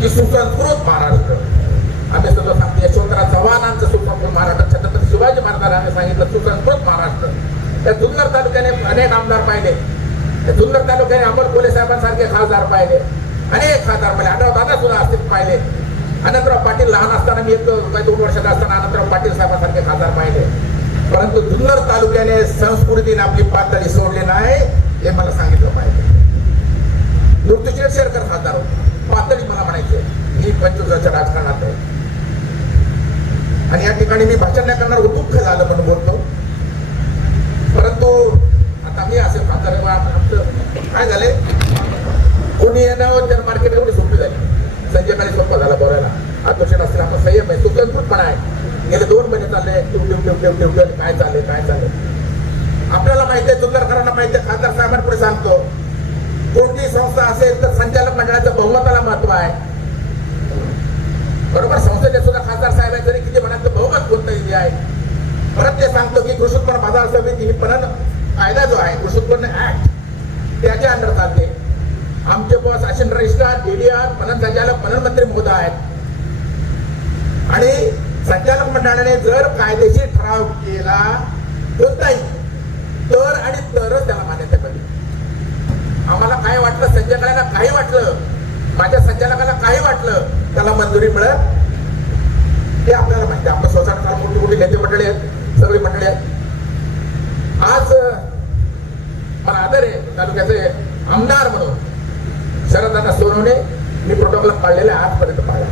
की सुसंस्कृत महाराष्ट्र. आम्ही सगळं सांगतो यशवंतराव चव्हाणांचं सुसंस्कृत महाराष्ट्र. छत्रपती शिवाजी महाराजांनी सांगितलं सुसंस्कृत महाराष्ट्र. त्या जुन्नर तालुक्याने अनेक आमदार पाहिले. त्या जुन्नर तालुक्याने अमर कोले साहेबांसारखे खासदार पाहिले. अनेक खासदार पाहिले. आढाव दादा सुद्धा अस्तित्व पाहिले. अनंतराव पाटील लहान असताना मी एक काही दोन वर्षाचा असताना अनंतराव पाटील साहेबांसारखे खासदार पाहिले. परंतु जुन्नर तालुक्याने संस्कृतीने आपली पातळी सोडली नाही हे मला सांगितलं पाहिजे. ऋतुशेठ शेरकर खासदार होते. मी राजकारणात आहे. आणि या ठिकाणी मी भाषण नाही करणार दुःख झालं म्हणून बोलतो. परंतु आता मी असे काय झाले कोणी येणं त्या मार्केट एवढी सोपी झाली. संध्याकाळी सोपा झाला बोलायला. अध्यक्ष असतील आपण संयम आहे सुसंस्कृतपणा आहे. गेले दोन महिने चालले टुक टुक टुक टुक टुक टुक काय चालले काय चालले आपल्याला माहिती आहे सुंदरकरांना माहिती आहे खासदार साहेबांपुढे सांगतो. कोणती संस्था असेल तर संचालक मंडळाचं बहुमताला महत्त्व आहे. बरोबर संसदेत सुद्धा खासदार साहेब तरी किती म्हणायचं बहुमत कोणतं आहे? परत ते सांगतो की कृषी उत्पन्न बाजार समिती ही पणन कायदा जो आहे कृषी उत्पन्न ऍक्ट त्याच्या अंडर चालते. आमचे बॉस अशिन रजिस्ट्रार डीडीआर पणन संचालक पणन मंत्री महोदय आहेत. आणि संचालक मंडळाने जर कायदेशीर ठराव केला कोणताही तर आणि तरच त्याला मान्यता कळली आम्हाला काय वाटलं? संचालकाला काही वाटलं? माझ्या संचालकाला काही वाटलं त्याला मंजुरी मिळत ते आपल्याला माहिती आपलं आपल्या सोसायटीला मोठी मोठी नेते मंडळी आहेत. सगळी मंडळी आहेत. आज मला आदर आहे. तालुक्याचे आमदार म्हणून शरदांना सोनवणे मी प्रोटोकॉल पाळलेला आहे आजपर्यंत पाळला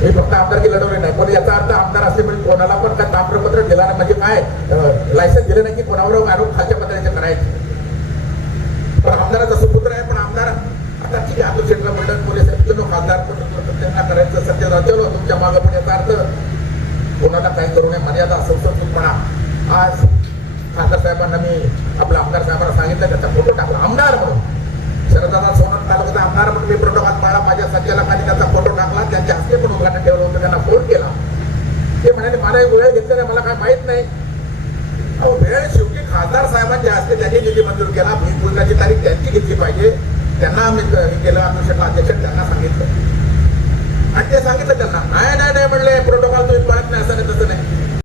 मी फक्त आमदारकी लढवले नाही पण याचा अर्थ आमदार असले म्हणजे कोणाला पण काय ताम्रपत्र दिला नाही म्हणजे काय? लायसन्स दिलं नाही की कोणावर आरोप खालच्या पत्राचे करायचे. पण आमदाराचा सुपुत्र आहे पण आमदार आता ठीक आहे मंडळ पोलीस आयुक्त लोक खासदार पण त्यांना करायचं सत्य रचलो तुमच्या मागं पण याचा अर्थ कोणाला काही करू नये मर्यादा संसदपणा आज खासदार साहेबांना मी आपल्या आमदार साहेबांना सांगितलं त्याचा फोटो टाकला. आमदार म्हणून. शरदादा सोनत तालुक्याचा आमदार म्हणून मी प्रोटोकॉल पाळला माझ्या संचालकांनी त्याचा फोटो टाकला त्यांच्या हस्ते पण उद्घाटन ठेवलं होतं त्यांना फोन केला. ते म्हणाले मला एक वेळ घेतलेला मला काय माहीत नाही. अहो वेळ शेवटी खासदार साहेबांच्या हस्ते त्यांनी निधी मंजूर केला भूमिपूजनाची तारीख त्यांची घेतली पाहिजे. त्यांना आम्ही हे केलं अध्यक्ष अध्यक्ष त्यांना सांगितलं. आणि ते सांगितलं त्यांना. नाही नाही नाही म्हणले प्रोटोकॉल तुम्ही पाळत नाही असं